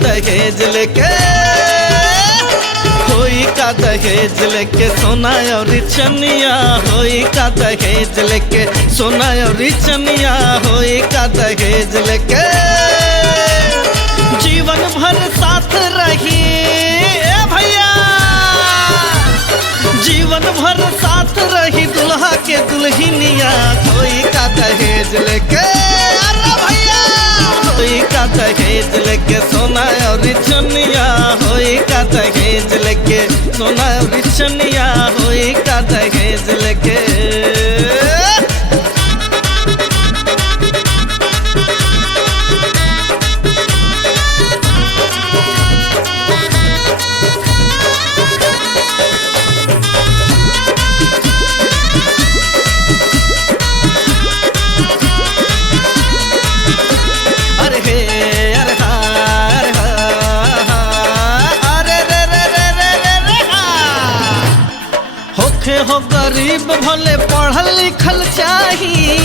दहेज लेके होई का दहेज लेके सोना और चनिया, होई का दहेज लेके सोना और चनिया, होई का दहेज लेके जीवन भर साथ रही ए भैया, जीवन भर साथ रही दुल्हा के दुल्हनिया, होई का दहेज लेके होई का दहेज लेके सोना और चनिया, होई का दहेज लेके सोना और चनिया, होई का दहेज लेके। हो गरीब भले पढ़ल लिखल चाहिए,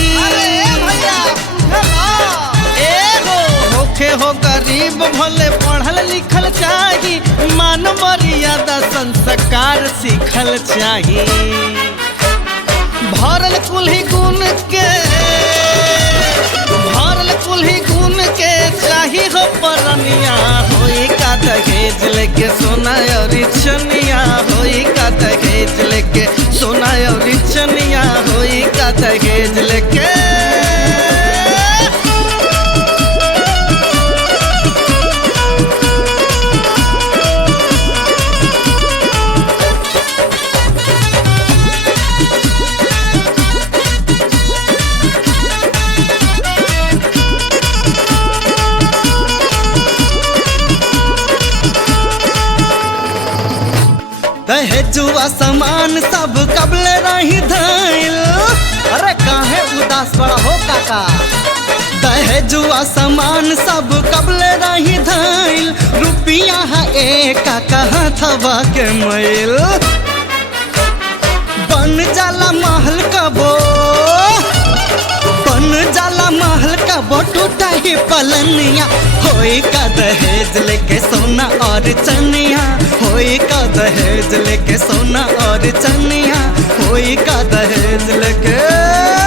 होखे हो गरीब भले पढ़ल लिखल चाहिए, मान मर्यादा संस्कार सीखल चाहिए, भरल कुल्ही गुण के, भरल कुल्ही गुण के चाहिए हो परनिया, होई का दहेज लेके सोना और चनिया, होई का दहेज लेके सोना और चनिया, होई का दहेज लेके। दहेजुआ सामान सब कबले रही धइल, अरे काहे उदास बड़ा हो काका, दहेजुआ सामान सब कबले रही धइल, रुपिया है एक कहा थवा के मैल, बन जाला महल कबो, बन जाला महल कबो टूटा ही पलनिया, होई का दहेज लेके सोना और चनिया, होई का दहेज लेके सोना और चनिया, होई का दहेज लेके।